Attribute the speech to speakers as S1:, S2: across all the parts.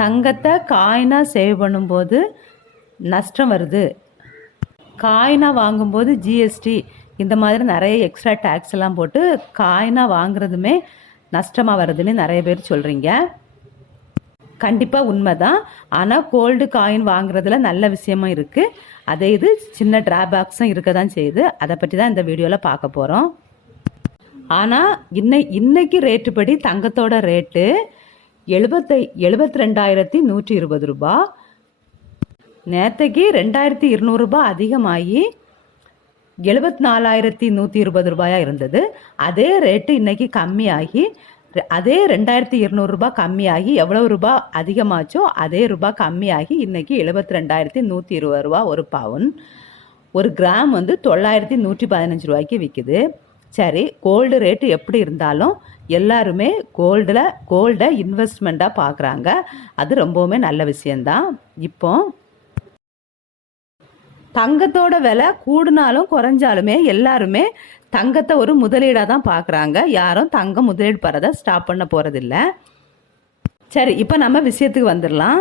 S1: தங்கத்தை காயினாக சேவ் பண்ணும்போது நஷ்டம் வருது. காயினாக வாங்கும்போது ஜிஎஸ்டி இந்த மாதிரி நிறைய எக்ஸ்ட்ரா டேக்ஸ் எல்லாம் போட்டு காயினாக வாங்குறதுமே நஷ்டமாக வருதுன்னு நிறைய பேர் சொல்கிறீங்க கண்டிப்பாக உண்மை தான் ஆனால் கோல்டு காயின் வாங்குறதுல நல்ல விஷயமும் இருக்குது அதே இது சின்ன ட்ராபேக்ஸும் இருக்க தான் செய்யுது. அதை பற்றி தான் இந்த வீடியோவில் பார்க்க போகிறோம் ஆனால் இன்னை இன்னைக்கு ரேட்டு படி தங்கத்தோட ரேட்டு எழுபத்தை எழுபத்தி ரெண்டாயிரத்தி நூற்றி இருபது ரூபா. நேற்றுக்கு ரெண்டாயிரத்தி இருநூறுபா அதிகமாகி எழுபத்தி நாலாயிரத்தி நூற்றி இருபது ரூபாயாக இருந்தது. அதே ரேட்டு இன்றைக்கி கம்மியாகி ரெ- அதே ரெண்டாயிரத்தி இருநூறுபா கம்மியாகி எவ்வளோ ரூபா அதிகமாச்சோ அதே ரூபா கம்மியாகி இன்றைக்கி எழுபத்தி ரெண்டாயிரத்தி நூற்றி இருபது ரூபா ஒரு பவுன். ஒரு கிராம் வந்து தொள்ளாயிரத்தி நூற்றி பதினஞ்சு ரூபாய்க்கு விற்குது சரி கோல்டு ரேட்டு எப்படி இருந்தாலும் எல்லாருமே கோல்டில் கோல்டை இன்வெஸ்ட்மெண்ட்டாக பார்க்குறாங்க அது ரொம்பவுமே நல்ல விஷயந்தான் இப்போ தங்கத்தோட விலை கூடுனாலும் குறைஞ்சாலுமே எல்லாருமே தங்கத்தை ஒரு முதலீடாக தான் பார்க்குறாங்க யாரும் தங்கம் முதலீடு பறதை ஸ்டாப் பண்ண போகிறதில்ல சரி இப்போ நம்ம விஷயத்துக்கு வந்துடலாம்.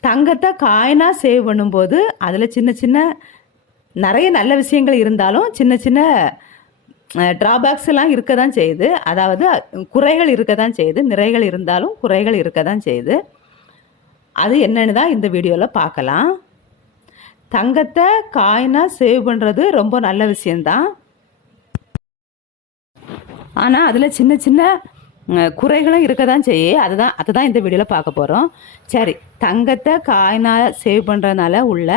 S1: தங்கத்தை காயினாக சேவ் பண்ணும்போது அதில் சின்ன சின்ன நிறைய நல்ல விஷயங்கள் இருந்தாலும் சின்ன சின்ன டிராபேக்ஸ் எல்லாம் இருக்க தான் செய்யுது. அதாவது குறைகள் இருக்க தான் செய்யுது. நிறைகள் இருந்தாலும் குறைகள் இருக்க தான் செய்யுது. அது என்னன்னு தான் இந்த வீடியோவில் பார்க்கலாம். தங்கத்தை காயினாக சேவ் பண்ணுறது ரொம்ப நல்ல விஷயந்தான் ஆனால் அதில் சின்ன சின்ன குறைகளும் இருக்க தான் செய்ய அதுதான் அதை தான் இந்த வீடியோவில் பார்க்க போகிறோம் சரி தங்கத்தை காயினாக சேவ் பண்ணுறதுனால உள்ள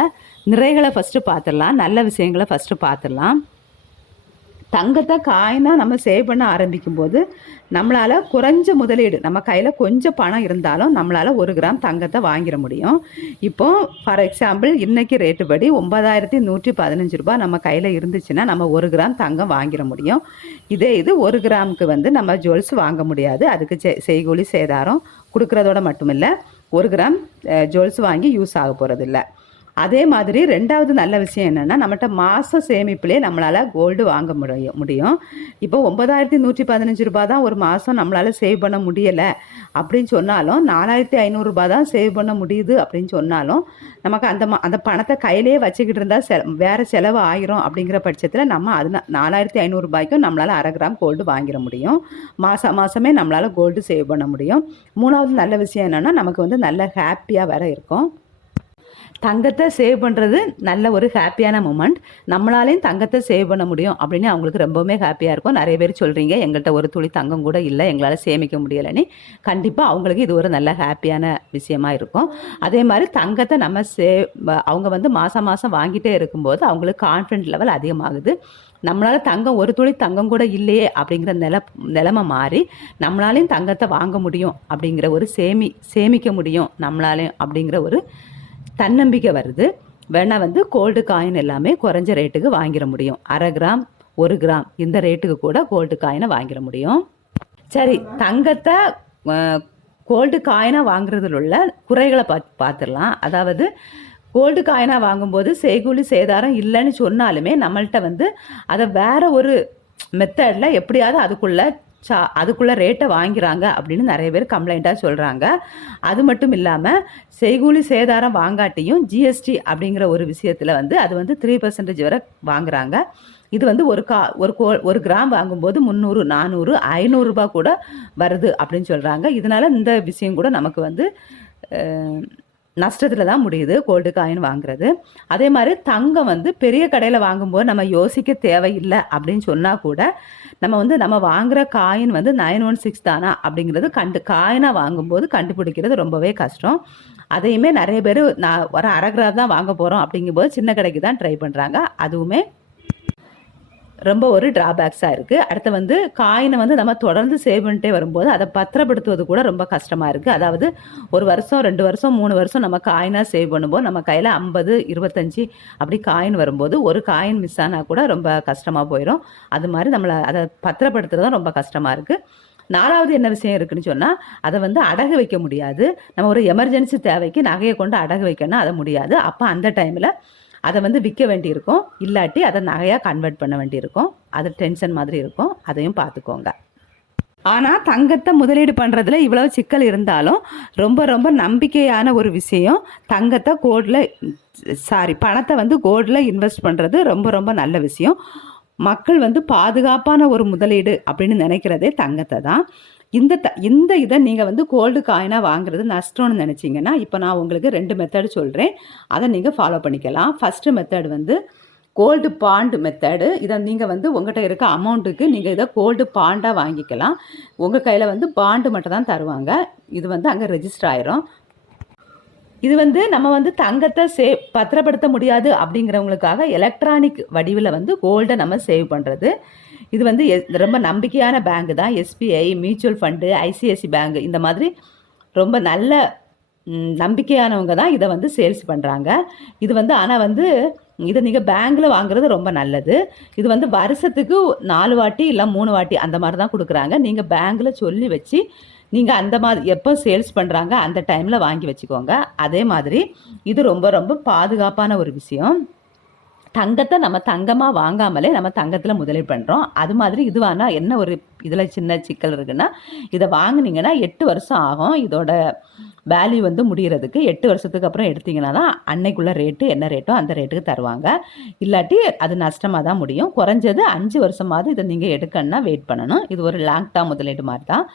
S1: நிறைகளை ஃபஸ்ட்டு பார்த்துடலாம். நல்ல விஷயங்களை ஃபஸ்ட்டு பார்த்துடலாம். தங்கத்தை காயினாக நம்ம சேவ் பண்ண ஆரம்பிக்கும் போது நம்மளால் குறைஞ்ச முதலீடு நம்ம கையில் கொஞ்சம் பணம் இருந்தாலும் நம்மளால் ஒரு கிராம் தங்கத்தை வாங்கிட முடியும். இப்போ ஃபார் எக்ஸாம்பிள் இன்றைக்கி ரேட்டு படி ஒன்பதாயிரத்தி நூற்றி பதினஞ்சு ரூபாய் நம்ம கையில் இருந்துச்சுன்னா நம்ம ஒரு கிராம் தங்கம் வாங்கிட முடியும். இதே இது ஒரு கிராமுக்கு வந்து நம்ம ஜுவல்ஸ் வாங்க முடியாது. அதுக்கு செ- செய்கூலி சேதாரம் கொடுக்குறதோட மட்டுமில்ல ஒரு கிராம் ஜுவல்ஸ் வாங்கி யூஸ் ஆக போகிறதில்ல அதே மாதிரி ரெண்டாவது நல்ல விஷயம் என்னென்னா நம்மகிட்ட மாத சேமிப்புலேயே நம்மளால் கோல்டு வாங்க முடியும் முடியும். இப்போ ஒன்பதாயிரத்தி நூற்றி பதினஞ்சு ரூபா தான் ஒரு மாதம் நம்மளால் சேவ் பண்ண முடியலை அப்படின்னு சொன்னாலும் நாலாயிரத்தி ஐநூறுரூபா தான் சேவ் பண்ண முடியுது அப்படின்னு சொன்னாலும் நமக்கு அந்த அந்த பணத்தை கையிலேயே வச்சுக்கிட்டு இருந்தால் செ வேறு செலவு ஆயிரும் அப்படிங்கிற பட்சத்தில் நம்ம அது நாலாயிரத்தி ஐநூறுரூபாய்க்கும் நம்மளால் அரை கிராம் கோல்டு வாங்கிட முடியும். மாதம் மாதமே நம்மளால் கோல்டு சேவ் பண்ண முடியும். மூணாவது நல்ல விஷயம் என்னென்னா நமக்கு வந்து நல்ல ஹாப்பியாக வேறு இருக்கும். தங்கத்தை சேவ் பண்ணுறது நல்ல ஒரு ஹாப்பியான மூமெண்ட் நம்மளாலேயும் தங்கத்தை சேவ் பண்ண முடியும் அப்படின்னு அவங்களுக்கு ரொம்பவுமே ஹாப்பியாக இருக்கும். நிறைய பேர் சொல்கிறீங்க எங்கள்கிட்ட ஒரு துளி தங்கம் கூட இல்லை எங்களால் சேமிக்க முடியலைன்னு. கண்டிப்பாக அவங்களுக்கு இது ஒரு நல்ல ஹாப்பியான விஷயமா இருக்கும். அதே மாதிரி தங்கத்தை நம்ம சேவ் அவங்க வந்து மாதம் மாதம் வாங்கிட்டே இருக்கும்போது அவங்களுக்கு கான்ஃபிடென்ட் லெவல் அதிகமாகுது. நம்மளால் தங்கம் ஒரு துளி தங்கம் கூட இல்லையே அப்படிங்கிற நில நிலமை மாறி நம்மளாலையும் தங்கத்தை வாங்க முடியும் அப்படிங்கிற ஒரு சேமி சேமிக்க முடியும் நம்மளாலையும் அப்படிங்கிற ஒரு தன்னம்பிக்கை வருது. வேணால் வந்து கோல்டு காயின் எல்லாமே குறைஞ்ச ரேட்டுக்கு வாங்கிட முடியும். அரை கிராம் ஒரு கிராம் இந்த ரேட்டுக்கு கூட கோல்டு காயினை வாங்கிட முடியும். சரி தங்கத்தை கோல்டு காயினாக வாங்குறதுல உள்ள குறைகளை பா பார்த்துடலாம் அதாவது கோல்டு காயினாக வாங்கும்போது செய்கூலி சேதாரம் இல்லைன்னு சொன்னாலுமே நம்மள்கிட்ட வந்து அதை வேற ஒரு மெத்தடில் எப்படியாவது அதுக்குள்ளே சா அதுக்குள்ள ரேட்டை வாங்கிறாங்க அப்படின்னு நிறைய பேர் கம்ப்ளைண்ட்டாக சொல்கிறாங்க அது மட்டும் இல்லாமல் செய்கூலி சேதாரம் வாங்காட்டியும் ஜிஎஸ்டி அப்படிங்கிற ஒரு விஷயத்தில் வந்து அது வந்து த்ரீ பர்சன்டேஜ் வரை வாங்குறாங்க. இது வந்து ஒரு கா ஒரு கோ ஒரு கிராம் வாங்கும்போது முந்நூறு நானூறு ஐநூறுரூபா கூட வருது அப்படின்னு சொல்கிறாங்க இதனால் இந்த விஷயம் கூட நமக்கு வந்து நஷ்டத்தில் தான் முடியுது கோல்டு காயின் வாங்குறது. அதே மாதிரி தங்கம் வந்து பெரிய கடையில் வாங்கும்போது நம்ம யோசிக்க தேவையில்லை அப்படின்னு சொன்னால் கூட நம்ம வந்து நம்ம வாங்குகிற காயின் வந்து நைன் ஒன் சிக்ஸ் தானா அப்படிங்கிறது கண்டு காயினாக வாங்கும்போது கண்டுபிடிக்கிறது ரொம்பவே கஷ்டம். அதையுமே நிறைய பேர் நான் ஒரு அரை கிராம் தான் வாங்க போகிறோம் அப்படிங்கும்போது சின்ன கடைக்கு தான் ட்ரை பண்ணுறாங்க அதுவுமே ரொம்ப ஒரு டிராபேக்ஸாக இருக்குது அடுத்து வந்து காயினை வந்து நம்ம தொடர்ந்து சேவ் பண்ணிட்டே வரும்போது அதை பத்திரப்படுத்துவது கூட ரொம்ப கஷ்டமாக இருக்குது அதாவது ஒரு வருஷம் ரெண்டு வருஷம் மூணு வருஷம் நம்ம காயினாக சேவ் பண்ணும்போது நம்ம கையில் ஐம்பது இருபத்தஞ்சி அப்படி காயின் வரும்போது ஒரு காயின் மிஸ் ஆனால் கூட ரொம்ப கஷ்டமாக போயிடும் அது மாதிரி நம்மளை அதை பத்திரப்படுத்துறது ரொம்ப கஷ்டமாக இருக்குது நாலாவது என்ன விஷயம் இருக்குன்னு சொன்னால் அதை வந்து அடகு வைக்க முடியாது. நம்ம ஒரு எமர்ஜென்சி தேவைக்கு நகையை கொண்டு அடகு வைக்கணும்னா அதை முடியாது. அப்போ அந்த டைமில் அதை வந்து விற்க வேண்டியிருக்கும். இல்லாட்டி அதை நகையாக கன்வெர்ட் பண்ண வேண்டியிருக்கும். அது டென்ஷன் மாதிரி இருக்கும். அதையும் பார்த்துக்கோங்க. ஆனால் தங்கத்தை முதலீடு பண்ணுறதுல இவ்வளவு சிக்கல் இருந்தாலும் ரொம்ப ரொம்ப நம்பிக்கையான ஒரு விஷயம். தங்கத்தை கோல்டில் சாரி பணத்தை வந்து கோல்டில் இன்வெஸ்ட் பண்ணுறது ரொம்ப ரொம்ப நல்ல விஷயம். மக்கள் வந்து பாதுகாப்பான ஒரு முதலீடு அப்படின்னு நினைக்கிறதே தங்கத்தை தான். இந்த த இந்த இதை நீங்கள் வந்து கோல்டு காயினாக வாங்குறது நஷ்டம்னு நினச்சிங்கன்னா இப்போ நான் உங்களுக்கு ரெண்டு மெத்தடு சொல்கிறேன் அதை நீங்கள் ஃபாலோ பண்ணிக்கலாம். ஃபஸ்ட்டு மெத்தட் வந்து கோல்டு பாண்டு மெத்தடு இதை நீங்கள் வந்து உங்கள்கிட்ட இருக்க அமௌண்ட்டுக்கு நீங்கள் இதை கோல்டு பாண்டாக வாங்கிக்கலாம். உங்கள் கையில் வந்து பாண்டு மட்டும் தான் தருவாங்க. இது வந்து அங்கே ரெஜிஸ்டர் ஆயிரும். இது வந்து நம்ம வந்து தங்கத்தை சேவ் பத்திரப்படுத்த முடியாது அப்படிங்கிறவங்களுக்காக எலக்ட்ரானிக் வடிவில் வந்து கோல்டை நம்ம சேவ் பண்ணுறது இது வந்து ரொம்ப நம்பிக்கையான பேங்க் தான். SBI mutual fund ICICI bank இந்த மாதிரி ரொம்ப நல்ல நம்பிக்கையானவங்க தான் இதை வந்து சேல்ஸ் பண்ணுறாங்க இது வந்து ஆனால் வந்து இதை நீங்கள் பேங்க்கில் வாங்குறது ரொம்ப நல்லது. இது வந்து வருஷத்துக்கு நாலு வாட்டி இல்லை மூணு வாட்டி அந்த மாதிரி தான் கொடுக்குறாங்க. நீங்கள் பேங்க்கில் சொல்லி வச்சு நீங்கள் அந்த மாதிரி எப்போ சேல்ஸ் பண்ணுறாங்க அந்த டைமில் வாங்கி வச்சுக்கோங்க. அதே மாதிரி இது ரொம்ப ரொம்ப பாதுகாப்பான ஒரு விஷயம். தங்கத்தை நம்ம தங்கமாக வாங்காமலே நம்ம தங்கத்தில் முதலீடு பண்ணுறோம் அது மாதிரி இதுவானா என்ன ஒரு இதில் சின்ன சிக்கல் இருக்குன்னா இதை வாங்கினீங்கன்னா எட்டு வருஷம் ஆகும். இதோட வேல்யூ வந்து முடிகிறதுக்கு எட்டு வருஷத்துக்கு அப்புறம் எடுத்தீங்கன்னா தான் அன்னைக்குள்ள ரேட்டு என்ன ரேட்டோ அந்த ரேட்டுக்கு தருவாங்க. இல்லாட்டி அது நஷ்டமாக தான் முடியும். குறைஞ்சது அஞ்சு வருஷமாவது இதை நீங்கள் எடுக்கணும்னா வெயிட் பண்ணணும். இது ஒரு லாங் டேர்ம் முதலீடு மாதிரி தான்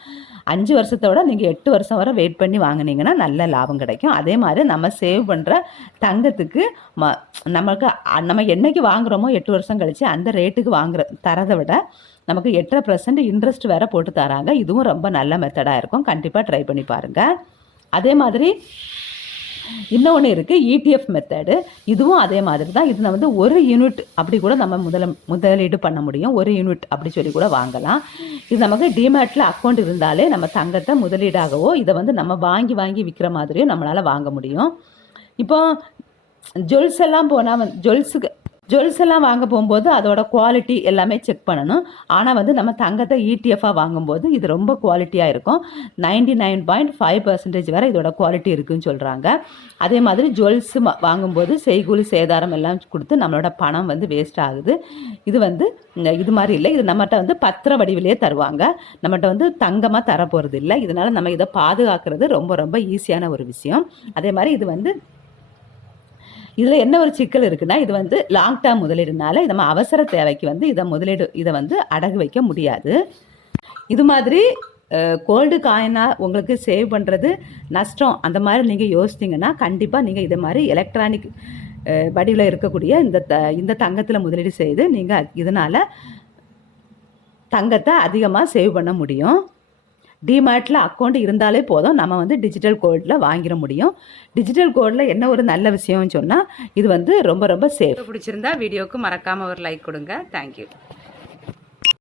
S1: அஞ்சு வருஷத்தோட நீங்கள் எட்டு வருஷம் வரை வெயிட் பண்ணி வாங்குனீங்கன்னா நல்ல லாபம் கிடைக்கும். அதே மாதிரி நம்ம சேவ் பண்ணுற தங்கத்துக்கு ம நமக்கு நம்ம என்னைக்கு வாங்குறோமோ எட்டு வருஷம் கழித்து அந்த ரேட்டுக்கு வாங்குற தரதை விட நமக்கு எட்டரை பர்சன்ட் இன்ட்ரெஸ்ட் வேறு போட்டு தராங்க. இதுவும் ரொம்ப நல்ல மெத்தடாக இருக்கும். கண்டிப்பாக ட்ரை பண்ணி பாருங்கள் அதே மாதிரி இன்னொன்று இருக்குது இடிஎஃப் மெத்தடு இதுவும் அதே மாதிரி தான். இதில் வந்து ஒரு யூனிட் அப்படி கூட நம்ம முதல முதலீடு பண்ண முடியும். ஒரு யூனிட் அப்படி சொல்லி கூட வாங்கலாம். இது நமக்கு டிமேட்டில் அக்கௌண்ட் இருந்தாலே நம்ம தங்கத்தை முதலீடாகவோ இதை வந்து நம்ம வாங்கி வாங்கி விற்கிற மாதிரியும் நம்மளால் வாங்க முடியும். இப்போ ஜுவல்ஸ் எல்லாம் போனால் வந்து ஜுவல்ஸுக்கு ஜுவல்ஸ் எல்லாம் வாங்க போகும்போது அதோட குவாலிட்டி எல்லாமே செக் பண்ணணும். ஆனால் வந்து நம்ம தங்கத்தை இடிஎஃபாக வாங்கும்போது இது ரொம்ப குவாலிட்டியாக இருக்கும். Ninety nine point five percentage வரை இதோட குவாலிட்டி இருக்குன்னு சொல்கிறாங்க அதே மாதிரி ஜுவல்ஸ் வாங்கும்போது செய்கூலி சேதாரம் எல்லாம் கொடுத்து நம்மளோட பணம் வந்து வேஸ்ட் ஆகுது. இது வந்து இது மாதிரி இல்லை. இது நம்மகிட்ட வந்து பத்திர வடிவிலேயே தருவாங்க. நம்மகிட்ட வந்து தங்கமாக தர போகிறது இல்லை. இதனால் நம்ம இதை பாதுகாக்கிறது ரொம்ப ரொம்ப ஈஸியான ஒரு விஷயம். அதே மாதிரி இது வந்து இதில் என்ன ஒரு சிக்கல் இருக்குன்னா இது வந்து லாங் டேர்ம் முதலீடுனால நம்ம அவசர தேவைக்கு வந்து இதை முதலீடு இதை வந்து அடகு வைக்க முடியாது. இது மாதிரி கோல்டு காயினாக உங்களுக்கு சேவ் பண்ணுறது நஷ்டம் அந்த மாதிரி நீங்கள் யோசித்தீங்கன்னா கண்டிப்பாக நீங்கள் இதை மாதிரி எலக்ட்ரானிக் வடிவில் இருக்கக்கூடிய இந்த த இந்த தங்கத்தில் முதலீடு செய்து நீங்கள் இதனால் தங்கத்தை அதிகமாக சேவ் பண்ண முடியும். டிமார்ட்டில் அக்கௌண்ட் இருந்தாலே போதும். நம்ம வந்து டிஜிட்டல் கோல்டில் வாங்கிட முடியும். டிஜிட்டல் கோல்டில் என்ன ஒரு நல்ல விஷயம்னு சொன்னால் இது வந்து ரொம்ப ரொம்ப சேஃப் பிடிச்சிருந்தா வீடியோவுக்கு மறக்காமல் ஒரு லைக் கொடுங்க. தேங்க்யூ